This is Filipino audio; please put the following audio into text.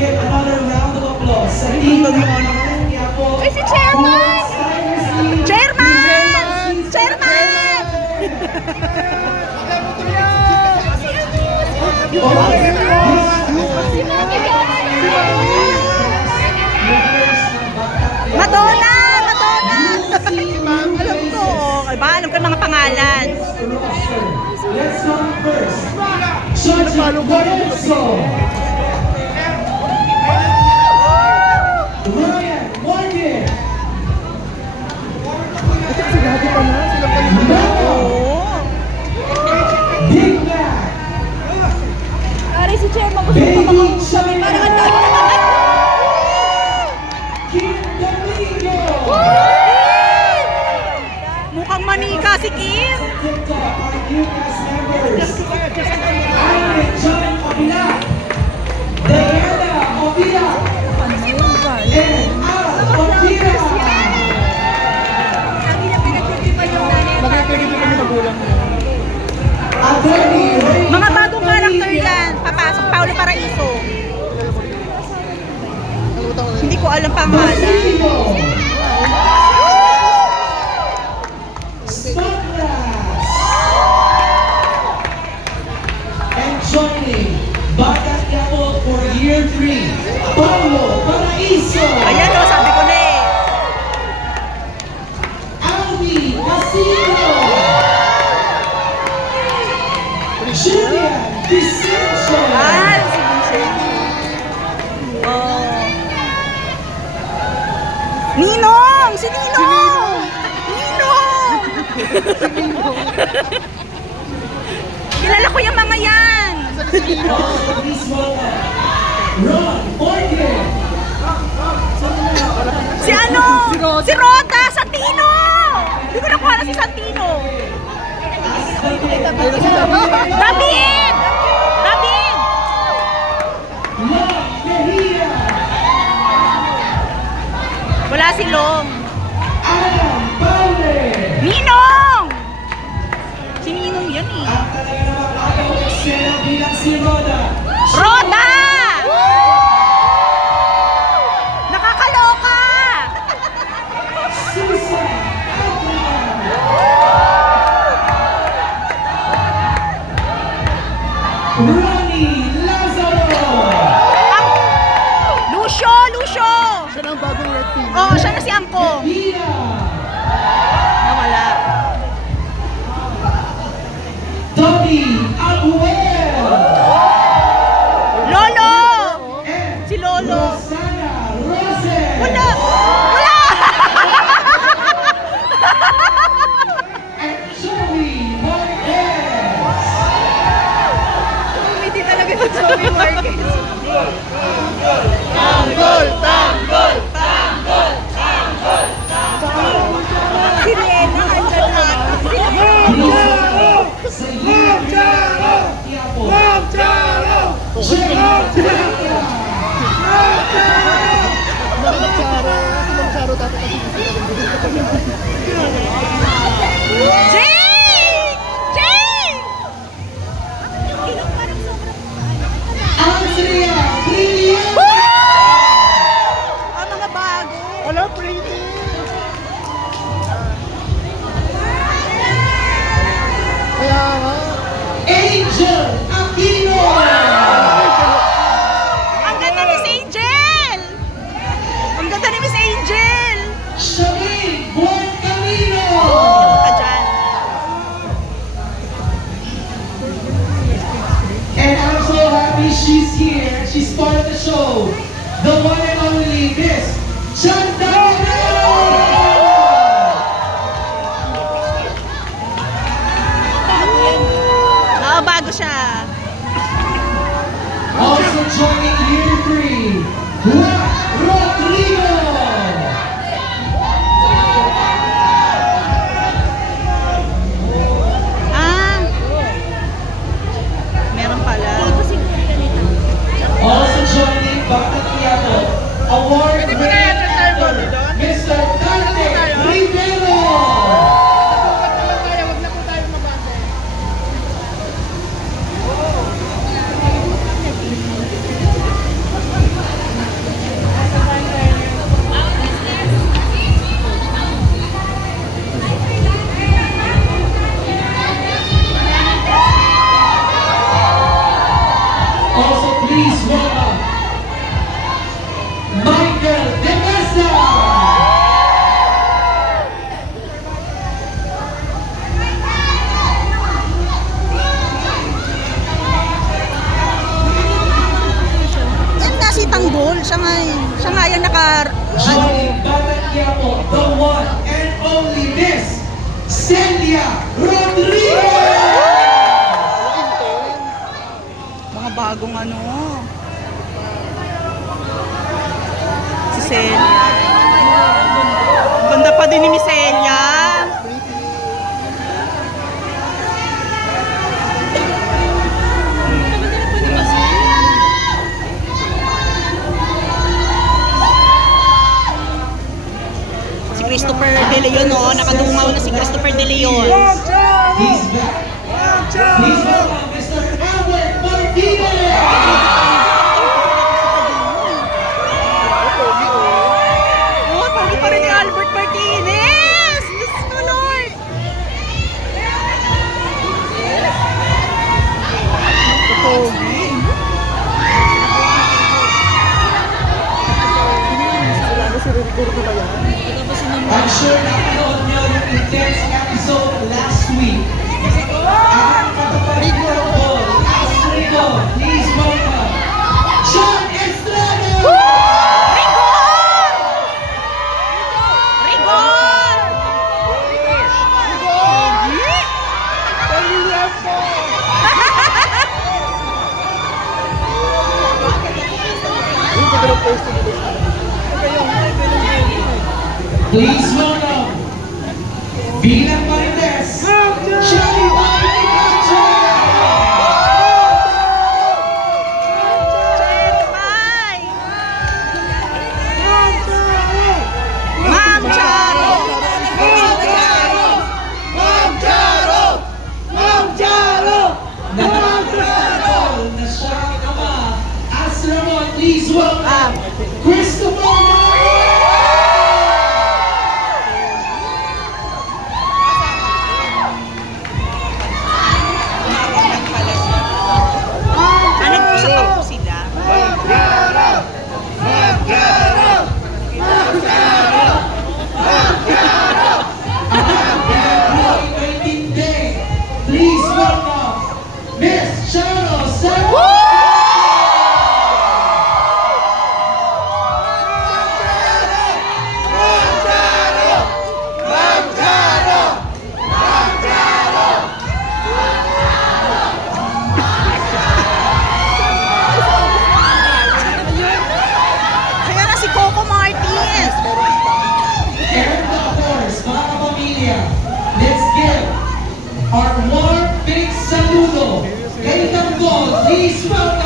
give another round of applause sa team ng Bayan Quiapo. Ay, si Chairman! Chairman! Chairman! Madonna! Madonna! Alam ko. Alam ko yung mga pangalan. Let's go first. Sergeant Lorenzo. Ryan Morgan. Big Mac. Ari, si Chairman. Baby China. Parang ang dami naman. Kim Domingo. Mukhang manika si Kim. TikTok, our new cast members. Alvin John Obila. Diana Obila. And Al Obila. Attorney Ray. Mga bagong karakter yan. Papasok, Paulo Paraiso. Hindi ko alam pangalan. Basilio. Sandras. And joining Bata Quiapo for year 3, Paulo Paraiso. Ayan o, sabi ko na eh. Alvi Casino. Julian Vicencio. Ah, si Vincent. Oh. Ninong! Si Ninong! Ninong! Kilala ko yung mga yan. Also, please welcome Ron Morgan. Si ano? Si Rota Santino! Hindi ko nakuha na si Santino. David! David! Love Mejia. Wala si Long. Adam Bale. Ninong! Si Ninong yan eh. Ang talaga namang agaw eksena bilang si Roda. Roda! Nakakaloka! Susan Adrian. Ronnie Lazaro. Ang... Lucio! Lucio! Siya na ang bagong red team. Oo, siya na si Angkong. Pina. Nawala. Tony Abuel. Lolo! And Si Lolo. Rosana Roses. Wala! Wala! And Joey Marquez. Hindi talaga si Joey Marquez. Tanggol! Tanggol! Si Lena, andyan na. Si Lena. Sa year 3, Quiapo. Jay Tapia. Mang Charo dapat kasi. Jay! Jay! Andrea Brilliant. Ang mga bago. Wala, pretty! Kaya nga. Angel Aquino. Ang ganda ni Miss Angel! Ang ganda ni Miss Angel! Shameen Buencamino. Ka dyan. And I'm so happy she's here. She's part of the show. The one and only Miss Chanda Guerrero. Oo, bago siya. Also joining year 3, Juan Rodrigo. Ah! Meron pala. Also joining Bata Quiapo, award-winning actor, Mr. Dante Rivero. Wag na po tayo mabasa. gold. Siya nga yung naka, Joining Batanquiapo, the one and only Miss Celia Rodriguez! mga bagong si Celia. Ganda pa din ni Miss Celia. Si Christopher De Leon, nakadungaw na si Christopher De Leon. He's back. Please welcome Mr. Albert Martinez! Oh, pogi pa rin ni Albert Martinez! Diyos ko, Lord! Pogi. I'm sure napanood niyo yung intense episode last week. Ang kapatid ko ng ball, Astrico, please welcome John Estrada! Rigor! Please welcome Bilang Marites, Johnny Boy Picacho! Bye! Ma'am Charo! Nagkakakal na siya ang ama. Asramon, please welcome Christopher Mario! Nag-usap pa po sila. Please welcome Miss Charo San. Kaya na si Coco Martinez. And of course, mga kapamilya, let's give our warm big saludo kay Tanggol. Please welcome